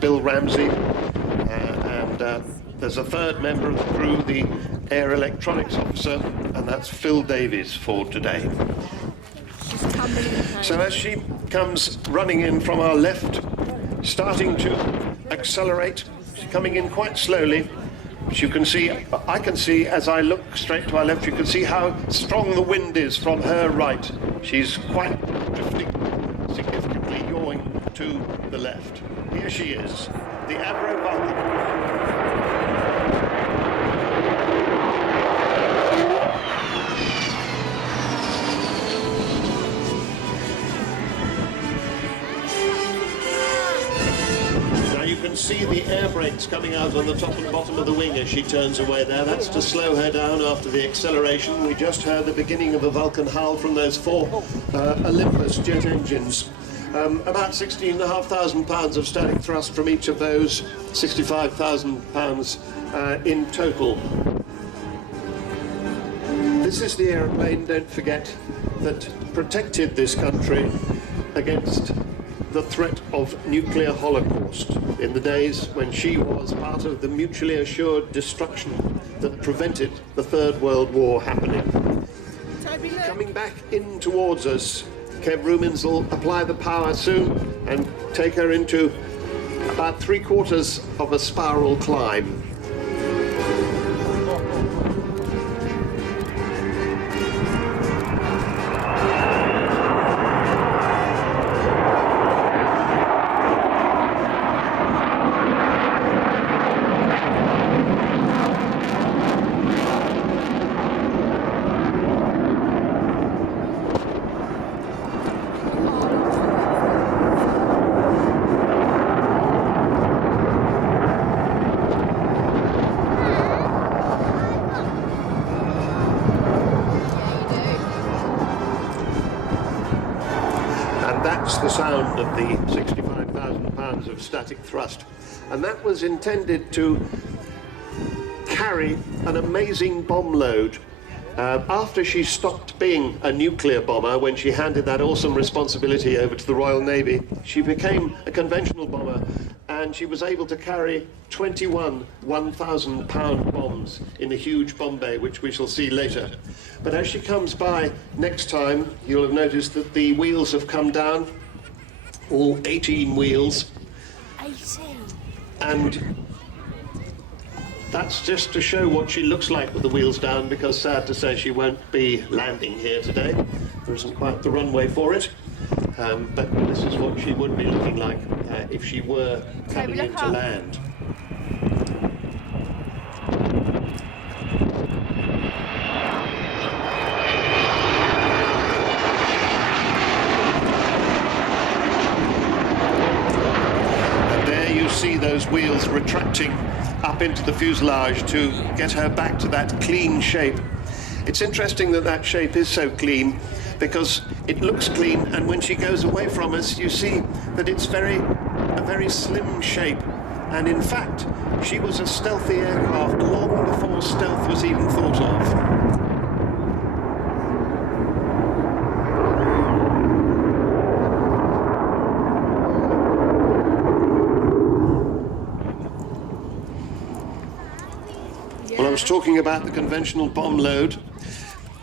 Bill Ramsey, and there's a third member of the crew, the air electronics officer, and that's Phil Davies for today. So as she comes running in from our left, starting to accelerate, she's coming in quite slowly. You can see, I can see as I look straight to our left, you can see how strong the wind is from her right. She's quite drifting, significantly yawing to the left. Here she is, the AVRO Vulcan. You can see the air brakes coming out on the top and bottom of the wing as she turns away there. That's to slow her down after the acceleration. We just heard the beginning of a Vulcan howl from those four Olympus jet engines. About 16,500 pounds of static thrust from each of those, 65,000 pounds in total. This is the aeroplane, don't forget, that protected this country against the threat of nuclear holocaust in the days when she was part of the mutually assured destruction that prevented the Third World War happening. Coming back in towards us, Kev Rumins will apply the power soon and take her into about 3/4 of a spiral climb. That's the sound of the 65,000 pounds of static thrust. And that was intended to carry an amazing bomb load. After she stopped being a nuclear bomber, when she handed that awesome responsibility over to the Royal Navy, she became a conventional bomber, and she was able to carry 21 1,000-pound bombs in a huge bomb bay, which we shall see later. But as she comes by next time, you'll have noticed that the wheels have come down, all 18 wheels. 18? And that's just to show what she looks like with the wheels down, because sad to say she won't be landing here today. There isn't quite the runway for it. But this is what she would be looking like if she were coming in to land. And there you see those wheels retracting up into the fuselage to get her back to that clean shape. It's interesting that that shape is so clean, because it looks clean, and when she goes away from us, you see that it's a very slim shape. And in fact, she was a stealthy aircraft long before stealth was even thought of. Well, I was talking about the conventional bomb load.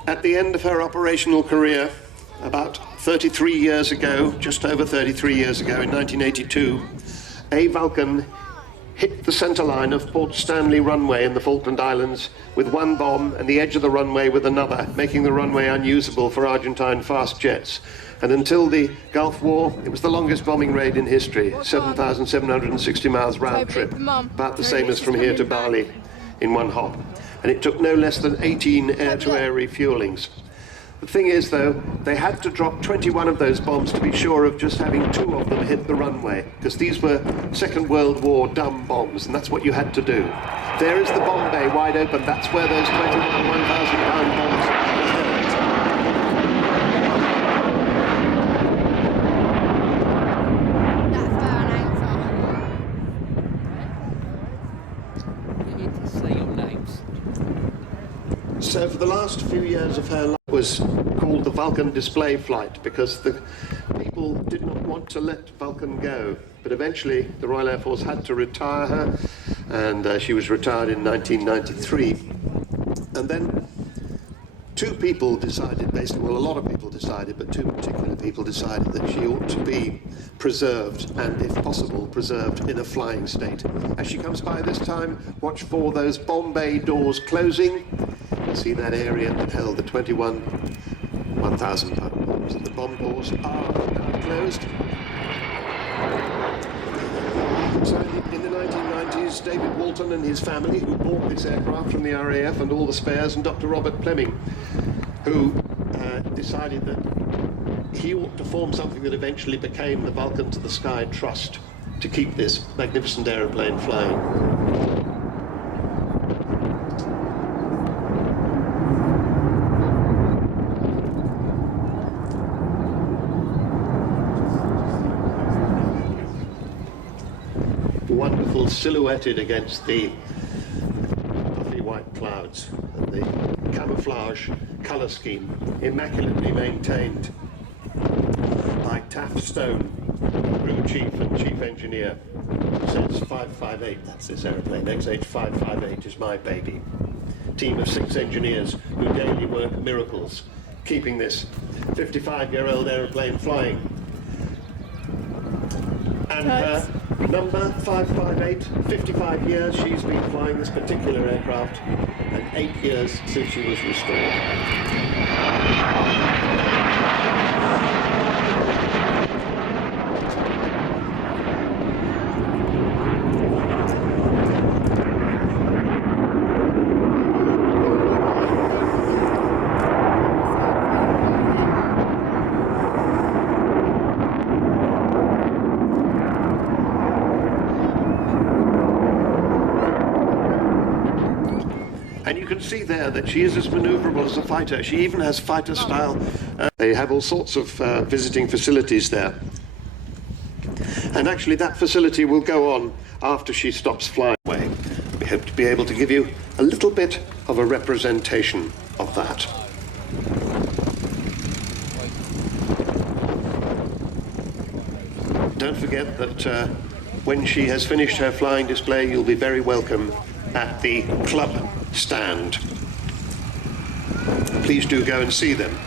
At the end of her operational career, about 33 years ago, just over 33 years ago, in 1982, a Vulcan hit the center line of Port Stanley runway in the Falkland Islands with one bomb and the edge of the runway with another, making the runway unusable for Argentine fast jets. And until the Gulf War, it was the longest bombing raid in history, 7,760 miles round trip, about the same as from here to Bali in one hop. And it took no less than 18 air-to-air refuelings. The thing is, though, they had to drop 21 of those bombs to be sure of just having 2 of them hit the runway, because these were Second World War dumb bombs, and that's what you had to do. There is the bomb bay wide open. That's where those 21 1,000-pound bombs were So So for the last few years of her life was called the Vulcan display flight because the people did not want to let Vulcan go. But eventually the Royal Air Force had to retire her, and she was retired in 1993. And then two people decided, basically, well, a lot of people decided, but two particular people decided that she ought to be preserved, and if possible, preserved in a flying state. As she comes by this time, watch for those bomb bay doors closing. You see that area that held the 21 1,000-pound bombs, and the bomb doors are now closed. So in the 1990s, David Walton and his family, who bought this aircraft from the RAF and all the spares, and Dr. Robert Fleming, who decided that he ought to form something that eventually became the Vulcan to the Sky Trust to keep this magnificent aeroplane flying. Wonderful, silhouetted against the puffy white clouds, and the camouflage colour scheme immaculately maintained by Taft Stone, crew chief and chief engineer. Says 558, that's this aeroplane. XH558 is my baby. Team of 6 engineers who daily work miracles, keeping this 55-year-old aeroplane flying. And her number 558, 55 years she's been flying this particular aircraft, and 8 years since she was restored. And you can see there that she is as maneuverable as a fighter. She even has fighter style. They have all sorts of visiting facilities there. And actually that facility will go on after she stops flying away. We hope to be able to give you a little bit of a representation of that. Don't forget that when she has finished her flying display, you'll be very welcome at the club stand. Please do go and see them.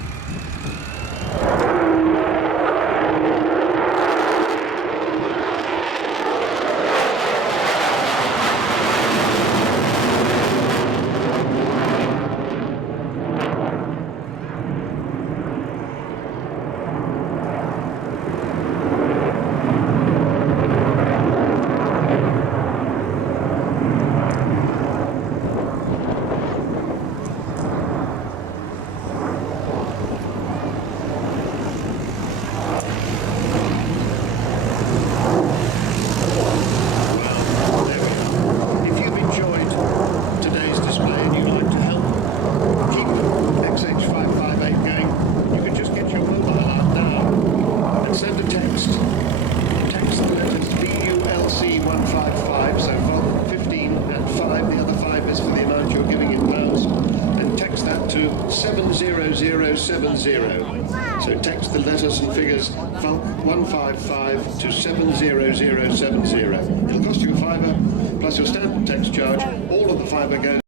To 70070. So text the letters and figures Vulc 155 to 70070. It'll cost you a £5 plus your standard text charge. All of the fibre goes